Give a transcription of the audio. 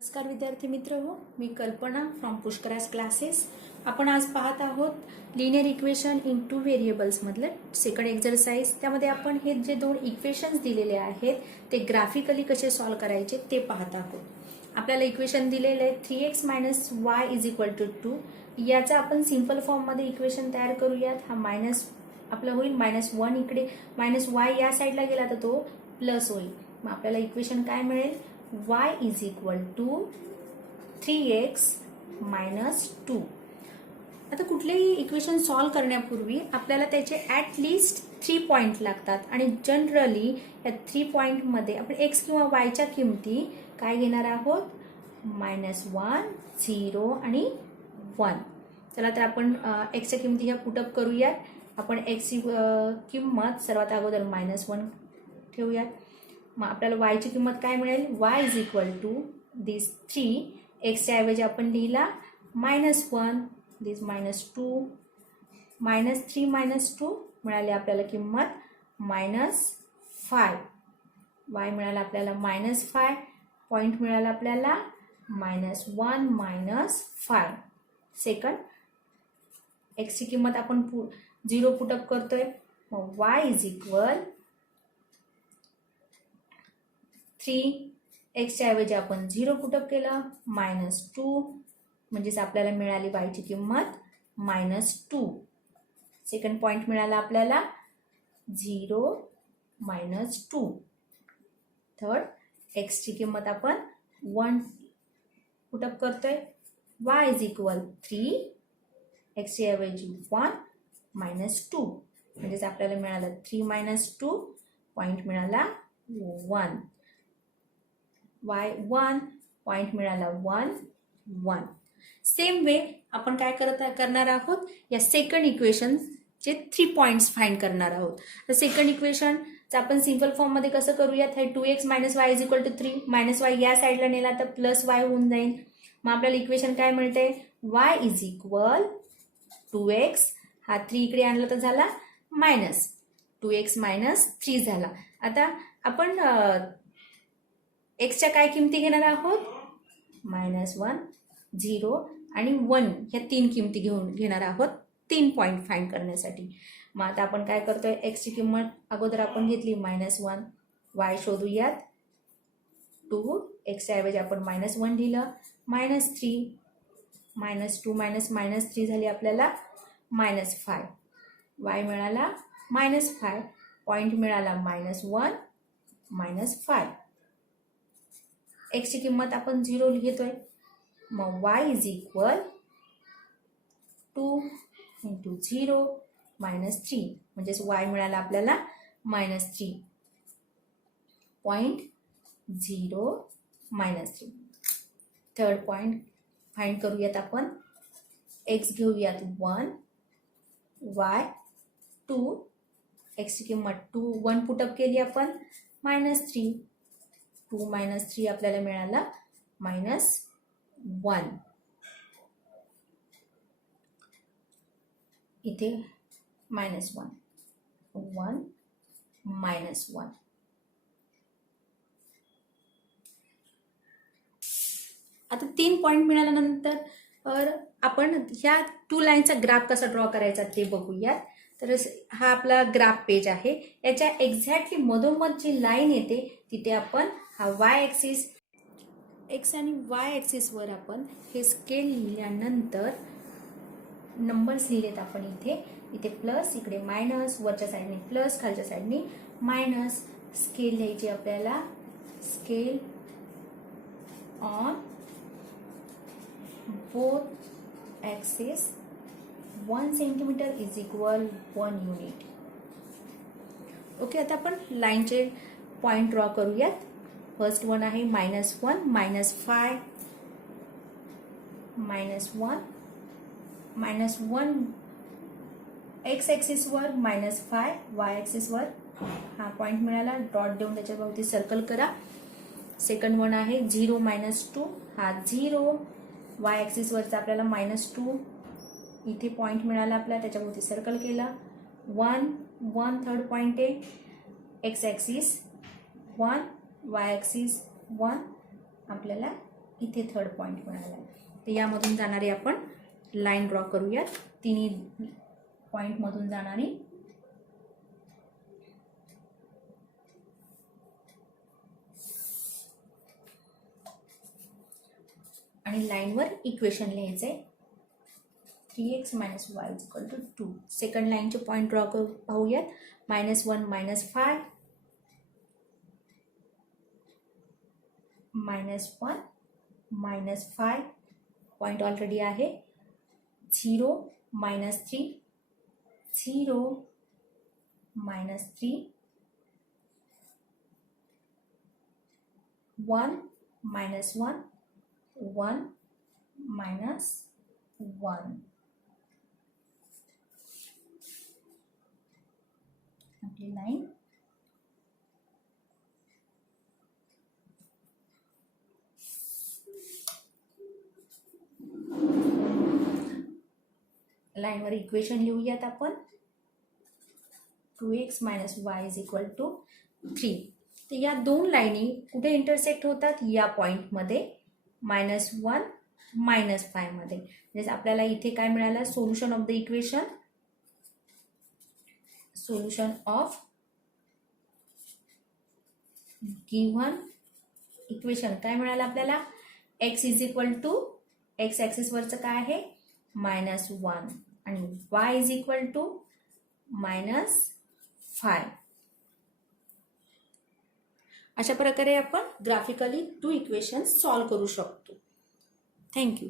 नमस्कार विद्यार्थी मित्र हो, मी कल्पना फ्रॉम पुष्कराज क्लासेस. आपण आज पाहत आहोत linear equation in two variables मधलं सेकंड एक्सरसाइज. त्यामध्ये आपण हे जे दोन इक्वेशन्स दिलेले आहेत ते ग्राफिकली कसे सॉल्व्ह करायचे ते पाहत आहोत. आपल्याला इक्वेशन दिलेले आहे 3x - y = 2. याचा आपण सिंपल फॉर्म मध्ये इक्वेशन तयार करूयात. हा मायनस आपला होईल -1, इकडे -y या साईडला गेला तर तो प्लस होईल. मग आपल्याला इक्वेशन काय मिळेल, y = 3x - 2. आता कुठलेही इक्वेशन सॉल्व्ह करण्यापूर्वी आपल्याला त्याचे ॲटलिस्ट 3 पॉइंट लागतात आणि जनरली या 3 पॉइंट मध्ये आपण x किंवा y च्या किमती काय घेणार आहोत, -1, 0 आणि 1. चला तर आपण x च्या किमती ह्या पुटअप करूयात. आपण x ची किंमत सर्वात अगोदर -1 ठेवूयात. मग आपल्याला y ची किंमत काय मिळेल, y = दिस 3. x च्या ऐवजी आपण लिहिला -1, दिस -2, -3 - 2 मिळाली आपल्याला किंमत -5. y मिळाला आपल्याला -5, पॉइंट मिळाला आपल्याला -1 - 5. सेकंड x ची किंमत आपण 0 पुटअप करतोय. मग y = 3. x च्या ऐवजी आपण 0 पुटअप केलं, -2, म्हणजेच आपल्याला मिळाली y ची किंमत -2. सेकंड पॉइंट मिळाला आपल्याला 0 - 2. थर्ड x ची किंमत आपण 1 पुटअप करतोय. y = 3. x च्या ऐवजी 1 - 2, म्हणजेच आपल्याला मिळालं 3 - 2, पॉइंट मिळाला 1. y1, पॉइंट मिळाला 1, 1. सेम वे आपण काय करणार आहोत, या सेकंड इक्वेशनचे 3 पॉइंट्स फाइंड करणार आहोत. तर सेकंड इक्वेशनचं आपण सिंपल फॉर्म मध्ये कसं करूयात, हे 2x - y = 3, -y या साईडला नेला तर +y होऊन जाईल. मग आपल्याला इक्वेशन काय मिळते, y = 2x, हा 3 इकडे आणला तर झाला -2x - 3 झाला. आता आपण x च्या काय किमती घेणार आहोत, -1, 0 आणि 1 ह्या 3 किमती घेणार आहोत 3 पॉइंट फाइंड करण्यासाठी. मग आता आपण काय करतोय, x ची किंमत अगोदर आपण घेतली -1, y शोधूयात 2, x च्या ऐवजी आपण -1 लिहिलं, -3, -2 - -3 झाली आपल्याला -5. y मिळाला -5, पॉइंट मिळाला -1 - 5. x ची किंमत आपण 0 घेतोय. मग y = 2 × 0 - 3, म्हणजेच y मिळाला आपल्याला -3, पॉइंट 0 - 3. थर्ड पॉइंट फाइंड करूयात आपण. x घेऊयात 1, y 2, x ची किंमत 1 पुटअप केली आपण, -3, 2 - 3 आपल्याला मिळाला -1. इथे -1, 1 -1. आता 3 पॉइंट मिळाल्यानंतर आपण ह्या 2 लाईनचा ग्राफ कसा ड्रॉ करायचा ते बघूयात. तर हा आपला ग्राफ पेज आहे. याच्या एक्झॅक्टली मधोमध जी लाईन येते तिथे आपण हा y ॲक्सिस, x आणि y ॲक्सिस वर आपण हे स्केल लिहिल्यानंतर नंबर्स लिहिलेत आपण इथे प्लस, इकडे मायनस, वरच्या साईडने प्लस, खालच्या साईडने मायनस. स्केल लिहायची आपल्याला, scale on both axis 1 centimetre = 1 unit. Okay, आता आपण लाईनचे पॉइंट ड्रॉ करूयात. फर्स्ट वन आहे -1, -5, -1 x ॲक्सिस वर, -5 y ॲक्सिस वर. हा पॉइंट मिळाला, डॉट देऊन त्याच्या भोवती सर्कल करा. सेकंड वन आहे 0 - 2, हा 0 y ॲक्सिस वरचा आपल्याला -2, इथे पॉइंट मिळाला आपल्याला, त्याच्या भोवती सर्कल केला. 1 थर्ड पॉइंट आहे, x ॲक्सिस 1, y ॲक्सिस 1, आपल्याला इथे थर्ड पॉईंट मिळाला. तर यामधून जाणारी आपण लाईन ड्रॉ करूयात. तिन्ही पॉईंटमधून जाणारी आणि लाईनवर इक्वेशन लिहायचं आहे. 3x - y = 2. सेकंड लाईनचे पॉईंट ड्रॉ करू पाहूयात. -1 - 5 -1 - 5 पॉईंट ऑलरेडी आहे. 0 - 3 0 - 3 1 - 1 1 - 1. आपली लाईन लाईनवर इक्वेशन लिहूयात आपण. 2x - y = 3. तर या दोन लाईनी कुठे इंटरसेक्ट होतात? या पॉईंटमध्ये -1 - 5 मध्ये. म्हणजे आपल्याला इथे काय मिळालं? Solution of the equation. Solution of given equation काय मिळालं आपल्याला? x = x ॲक्सिस वरचं काय आहे? -1 आणि y = -5. अशा प्रकारे आपण ग्राफिकली 2 इक्वेशन्स सॉल्व्ह करू शकतो. थँक्यू.